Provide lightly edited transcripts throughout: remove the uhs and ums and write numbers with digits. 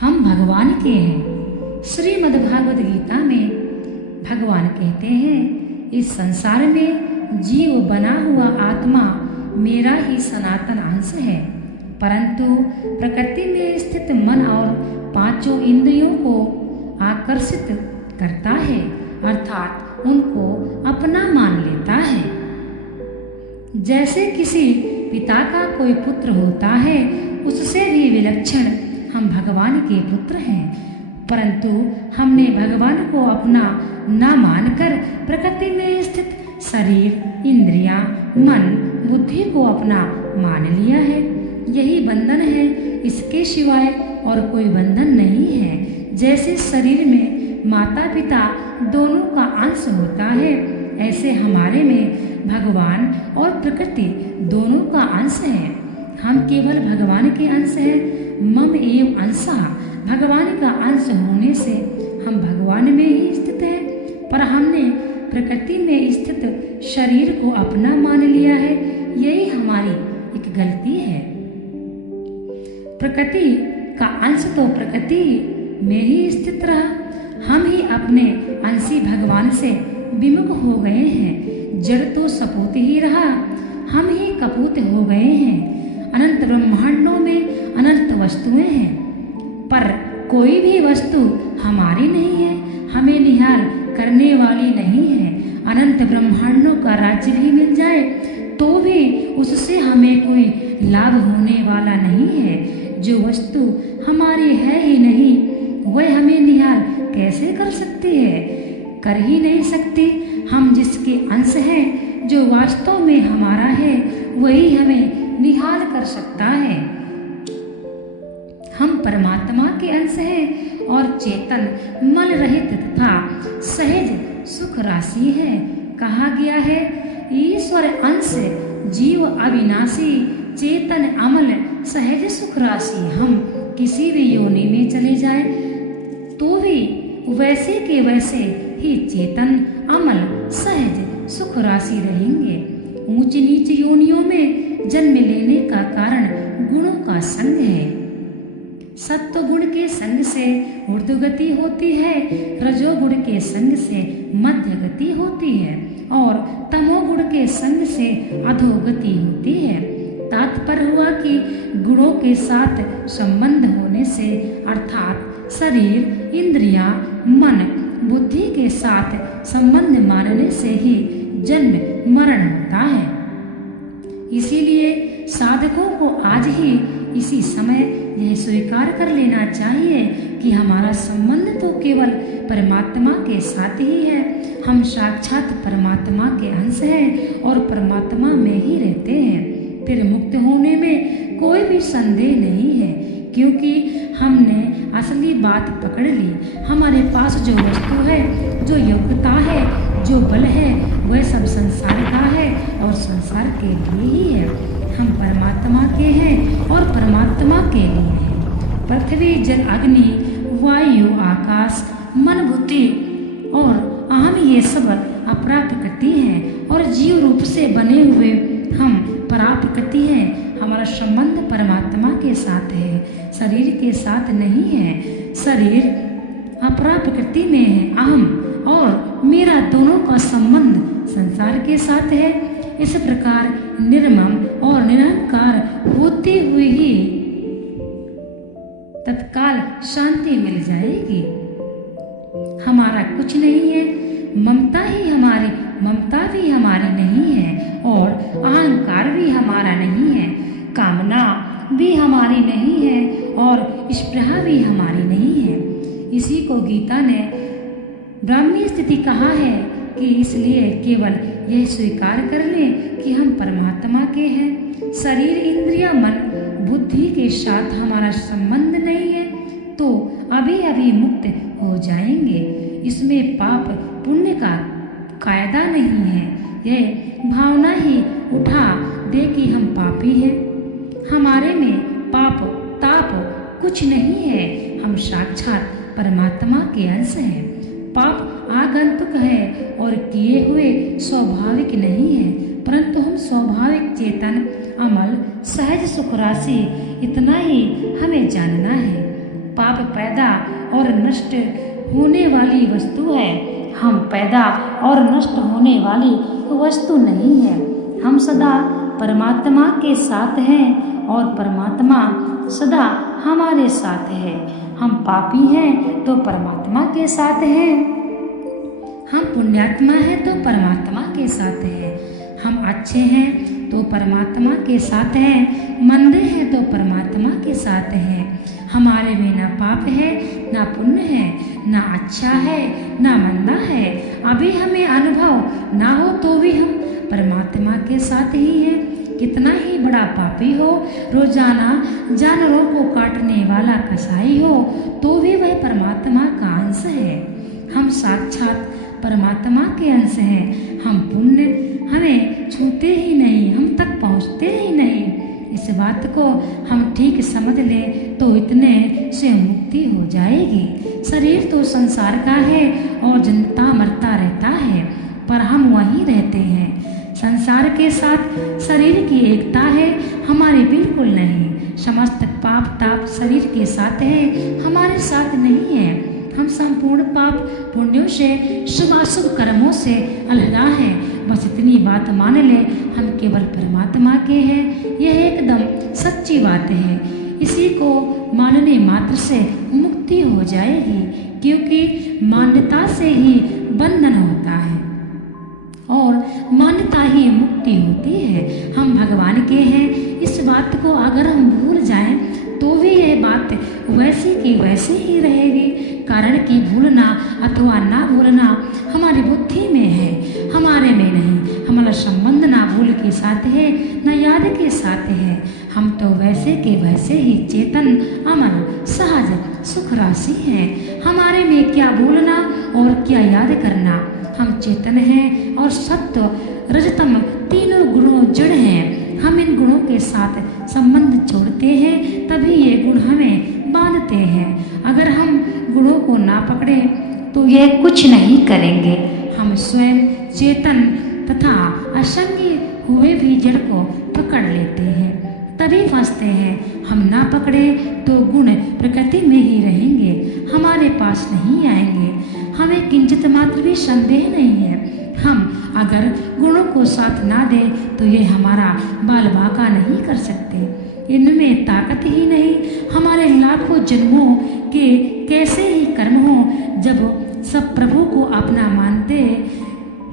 हम भगवान के हैं। श्रीमद्भागवत गीता में भगवान कहते हैं, इस संसार में जीव बना हुआ आत्मा मेरा ही सनातन अंश है, परंतु प्रकृति में स्थित मन और पांचों इंद्रियों को आकर्षित करता है, अर्थात उनको अपना मान लेता है। जैसे किसी पिता का कोई पुत्र होता है, उससे भी विलक्षण हम भगवान के पुत्र हैं, परंतु हमने भगवान को अपना न मानकर प्रकृति में स्थित शरीर, इंद्रियां, मन, बुद्धि को अपना मान लिया है। यही बंधन है, इसके सिवाय और कोई बंधन नहीं है। जैसे शरीर में माता पिता दोनों का अंश होता है, ऐसे हमारे में भगवान और प्रकृति दोनों का अंश है। हम केवल भगवान के अंश हैं। मम एव अंशा, भगवान का अंश होने से हम भगवान में ही स्थित हैं, पर हमने प्रकृति में स्थित शरीर को अपना मान लिया है। यही हमारी एक गलती है। प्रकृति का अंश तो प्रकृति में ही स्थित रहा, हम ही अपने अंशी भगवान से विमुख हो गए हैं। जड़ तो सपूत ही रहा, हम ही कपूत हो गए हैं। अनंत ब्रह्मांडों में अनंत वस्तुएं हैं, पर कोई भी वस्तु हमारी नहीं है, हमें निहाल करने वाली नहीं है। अनंत ब्रह्मांडों का राज्य भी मिल जाए तो भी उससे हमें कोई लाभ होने वाला नहीं है। जो वस्तु हमारी है ही नहीं, वह हमें निहाल कैसे कर सकती है? कर ही नहीं सकती। हम जिसके अंश हैं, जो वास्तव में हमारा है, वही हमें निहाल कर सकता है। हम परमात्मा के अंश हैं और चेतन, मल रहित तथा सहज सुख राशि है। कहा गया है, ईश्वर अंश जीव अविनाशी, चेतन अमल सहज सुख राशि। हम किसी भी योनि में चले जाएं तो भी वैसे के वैसे ही चेतन अमल सहज सुख राशि रहेंगे। ऊंच नीच योनियों में जन्म लेने का कारण गुणों का संग है। सत्व गुण के संग से ऊर्ध्वगति होती है, रजोगुण के संग से मध्य गति होती है और तमोगुण के संग से अधोगति होती है। तात्पर्य हुआ कि गुणों के साथ संबंध होने से, अर्थात शरीर, इंद्रियां, मन, बुद्धि के साथ संबंध मानने से ही जन्म मरण होता है। इसीलिए साधकों को आज ही इसी समय यह स्वीकार कर लेना चाहिए कि हमारा संबंध तो केवल परमात्मा के साथ ही है। हम साक्षात परमात्मा के अंश हैं और परमात्मा में ही रहते हैं। फिर मुक्त होने में कोई भी संदेह नहीं है, क्योंकि हमने असली बात पकड़ ली। हमारे पास जो वस्तु है, जो योग्यता है, जो बल है, वह सब संसार का है और संसार के लिए ही है। हम परमात्मा के हैं और परमात्मा के लिए हैं। पृथ्वी, जल, अग्नि, वायु, आकाश, मन, बुद्धि और अहम, ये सब अपरा प्रकृति हैं और जीव रूप से बने हुए हम परा प्रकृति हैं। हमारा संबंध परमात्मा के साथ है, शरीर के साथ नहीं है। शरीर अपरा प्रकृति में है, अहम और मेरा दोनों का संबंध संसार के साथ है। इस प्रकार निर्मम और निरंकार होते हुए ही तत्काल शांति मिल जाएगी। हमारा कुछ नहीं है, ममता भी हमारी नहीं है और अहंकार भी हमारा नहीं है, कामना भी हमारी नहीं है और स्पृहा भी हमारी नहीं है। इसी को गीता ने ब्राह्मी स्थिति कहा है कि इसलिए केवल यह स्वीकार कर लें कि हम परमात्मा के हैं। शरीर, इंद्रिया, मन, बुद्धि के साथ हमारा संबंध नहीं है तो अभी अभी मुक्त हो जाएंगे। इसमें पाप पुण्य का कायदा नहीं है। यह भावना ही उठा दे कि हम पापी हैं। हमारे में पाप ताप कुछ नहीं है। हम साक्षात परमात्मा के अंश हैं। पाप आगंतुक है और किए हुए स्वाभाविक नहीं है, परंतु हम स्वाभाविक, चेतन, अमल, सहज सुख राशि, इतना ही हमें जानना है। पाप पैदा और नष्ट होने वाली वस्तु है। हम पैदा और नष्ट होने वाली वस्तु नहीं है। हम सदा परमात्मा के साथ हैं और परमात्मा सदा हमारे साथ है। हम पापी हैं तो परमात्मा के साथ हैं, हम पुण्यात्मा हैं तो परमात्मा के साथ हैं। हम अच्छे हैं तो परमात्मा के साथ हैं, मंदे हैं तो परमात्मा के साथ हैं। हमारे में ना पाप है ना पुण्य है, ना अच्छा है ना मंदा है। अभी हमें अनुभव ना हो तो भी हम परमात्मा के साथ ही हैं। कितना ही बड़ा पापी हो, रोजाना जानवरों को काटने वाला कसाई हो, तो भी वह परमात्मा का अंश है। हम साक्षात परमात्मा के अंश हैं। हम पुण्य हमें छूते ही नहीं, हम तक पहुँचते ही नहीं। इस बात को हम ठीक समझ लें तो इतने से मुक्ति हो जाएगी। शरीर तो संसार का है और जनता मरता रहता है, पर हम वहीं रहते हैं। संसार के साथ शरीर की एकता है, हमारी बिल्कुल नहीं। समस्त पाप ताप शरीर के साथ है, हमारे साथ नहीं है। हम संपूर्ण पाप पुण्यों से, शुभाशुभ कर्मों से अलहदा हैं। बस इतनी बात मान ले, हम केवल परमात्मा के हैं। यह एकदम सच्ची बात है। इसी को मानने मात्र से मुक्ति हो जाएगी, क्योंकि मान्यता से ही बंधन होता है और मान्यता ही मुक्ति होती है। हम भगवान के हैं, इस बात को अगर हम भूल जाएं तो भी यह बात वैसी की वैसी ही रहेगी। कारण कि भूलना अथवा ना भूलना हमारी बुद्धि में है, हमारे में नहीं। हमारा संबंध ना भूल के साथ है ना याद के साथ है। हम तो वैसे के वैसे ही चेतन, अमल, सहज, सुख राशि हैं। हमारे में क्या भूलना और क्या याद करना। हम चेतन हैं और सत्व रजतम तीनों गुणों जड़ हैं। हम इन गुणों के साथ संबंध जोड़ते हैं, तभी ये गुण हमें बांधते हैं। अगर हम गुणों को ना पकड़े तो ये कुछ नहीं करेंगे। हम स्वयं चेतन तथा असंगी हुए भी जड़ को पकड़ लेते हैं, तभी फंसते हैं। हम ना पकड़े तो गुण प्रकृति में ही रहेंगे, हमारे पास नहीं आएंगे। हमें किंचित मात्र भी संदेह नहीं है। हम अगर गुणों को साथ ना दें तो ये हमारा बाल बांका नहीं कर सकते। इनमें ताकत ही नहीं। हमारे लाखों जन्मों के कैसे ही कर्म हो, जब सब प्रभु को अपना मानते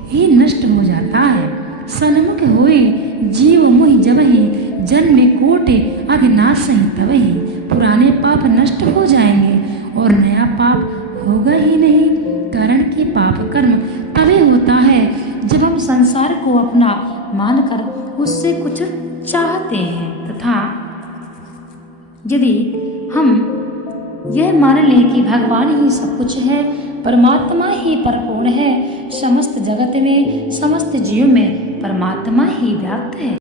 ही नष्ट हो जाता है। सन्मुख होई जीव मुहि जबहि, जन्म कोटि अघनाश तबहि। पुराने पाप नष्ट हो जाएंगे और नया पाप होगा ही नहीं। कारण कि पाप कर्म तभी होता है जब हम संसार को अपना मानकर उससे कुछ चाहते हैं, तथा यदि हम यह मान लें कि भगवान ही सब कुछ है, परमात्मा ही परिपूर्ण है, समस्त जगत में समस्त जीव में परमात्मा ही व्याप्त है।